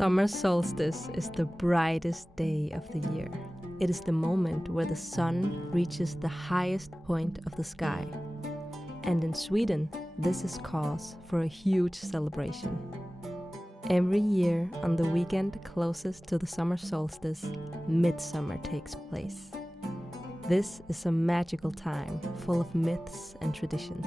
Summer solstice is the brightest day of the year. It is the moment where the sun reaches the highest point of the sky. And in Sweden, this is cause for a huge celebration. Every year, on the weekend closest to the summer solstice, Midsummer takes place. This is a magical time full of myths and traditions.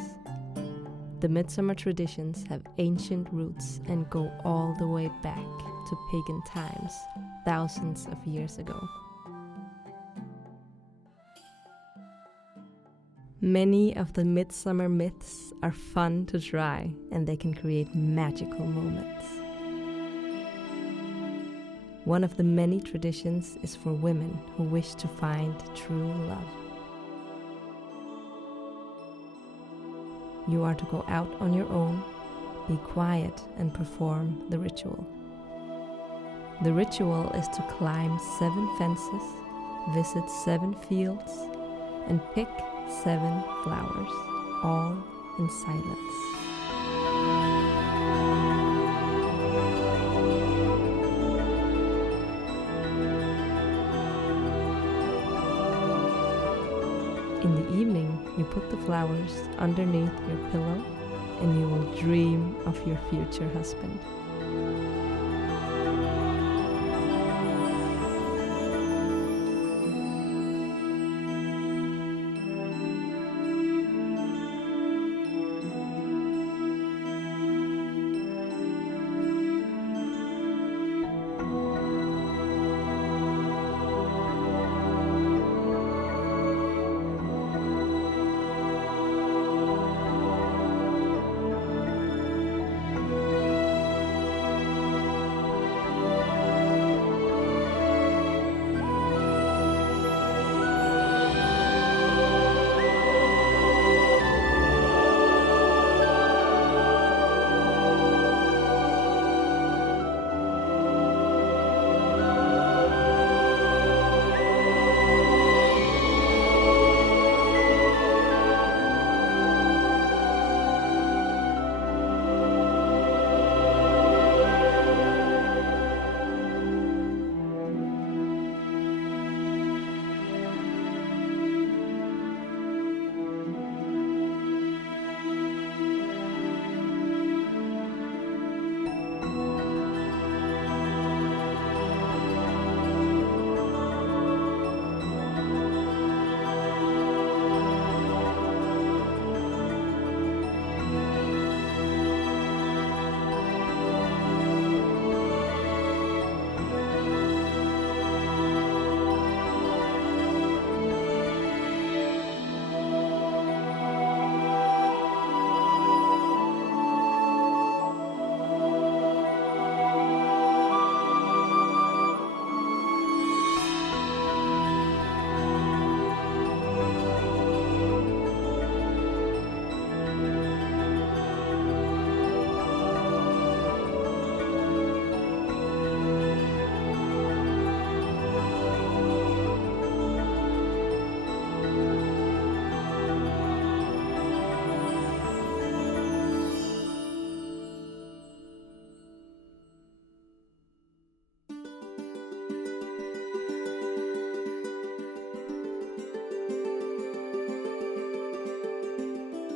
The Midsummer traditions have ancient roots and go all the way back to pagan times, thousands of years ago. Many of the Midsummer myths are fun to try, and they can create magical moments. One of the many traditions is for women who wish to find true love. You are to go out on your own, be quiet, and perform the ritual. The ritual is to climb 7 fences, visit 7 fields, and pick 7 flowers, all in silence. In the evening, you put the flowers underneath your pillow and you will dream of your future husband.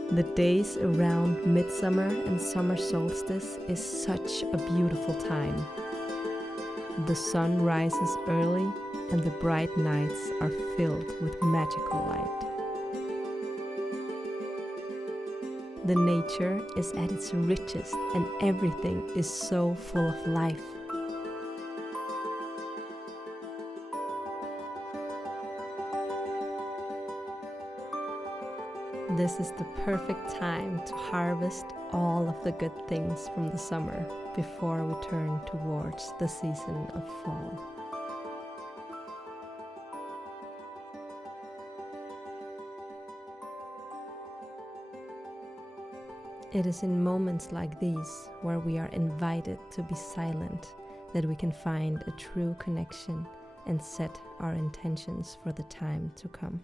The days around Midsummer and summer solstice is such a beautiful time. The sun rises early and the bright nights are filled with magical light. The nature is at its richest and everything is so full of life. This is the perfect time to harvest all of the good things from the summer before we turn towards the season of fall. It is in moments like these where we are invited to be silent that we can find a true connection and set our intentions for the time to come.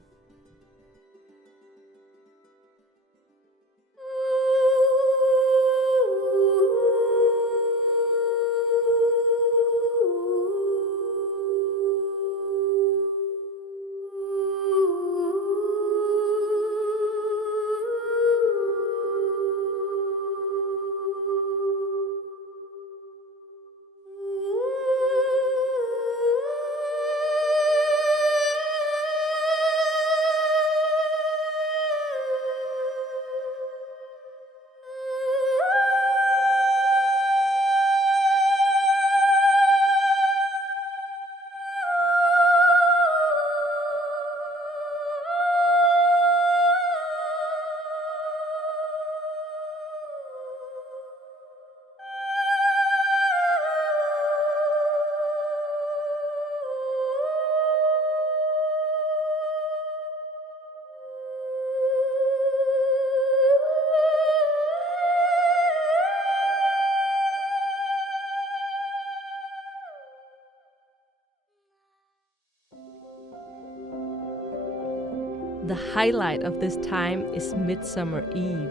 The highlight of this time is Midsummer Eve.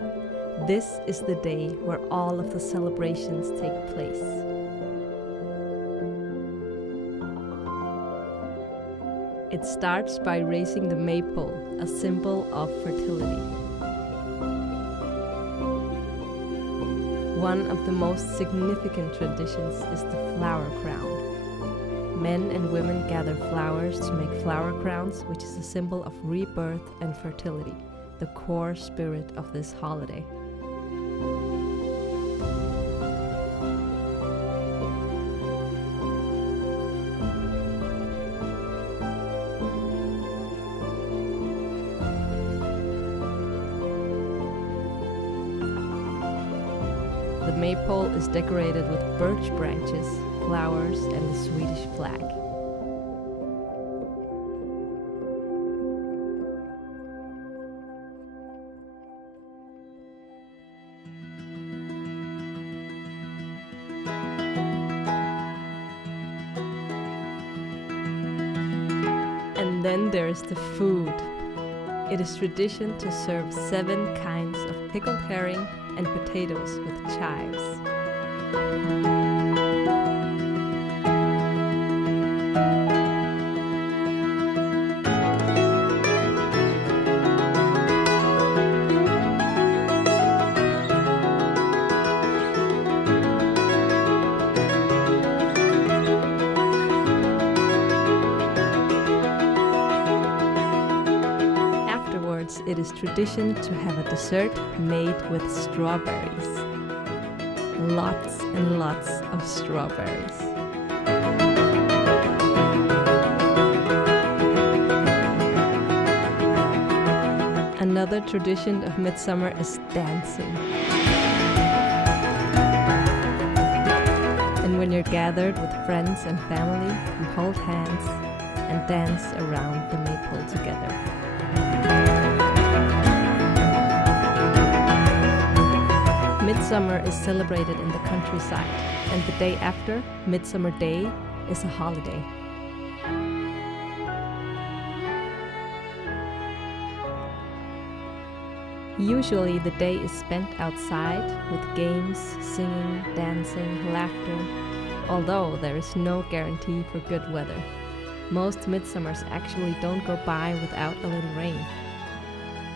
This is the day where all of the celebrations take place. It starts by raising the maypole, a symbol of fertility. One of the most significant traditions is the flower crown. Men and women gather flowers to make flower crowns, which is a symbol of rebirth and fertility, the core spirit of this holiday. The maypole is decorated with birch branches, flowers, and the Swedish flag. And then there is the food. It is tradition to serve 7 kinds of pickled herring and potatoes with chives. It is tradition to have a dessert made with strawberries. Lots and lots of strawberries. Another tradition of Midsummer is dancing. And when you're gathered with friends and family, you hold hands and dance around the maypole together. Midsummer is celebrated in the countryside, and the day after, Midsummer Day, is a holiday. Usually the day is spent outside with games, singing, dancing, laughter, although there is no guarantee for good weather. Most Midsummers actually don't go by without a little rain.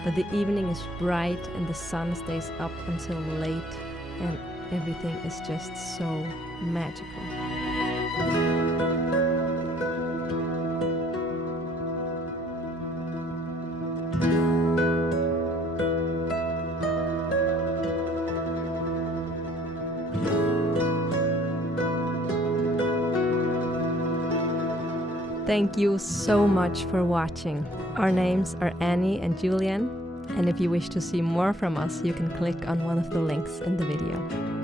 But the evening is bright and the sun stays up until late, and everything is just so magical. Thank you so much for watching. Our names are Annie and Julian, and if you wish to see more from us, you can click on one of the links in the video.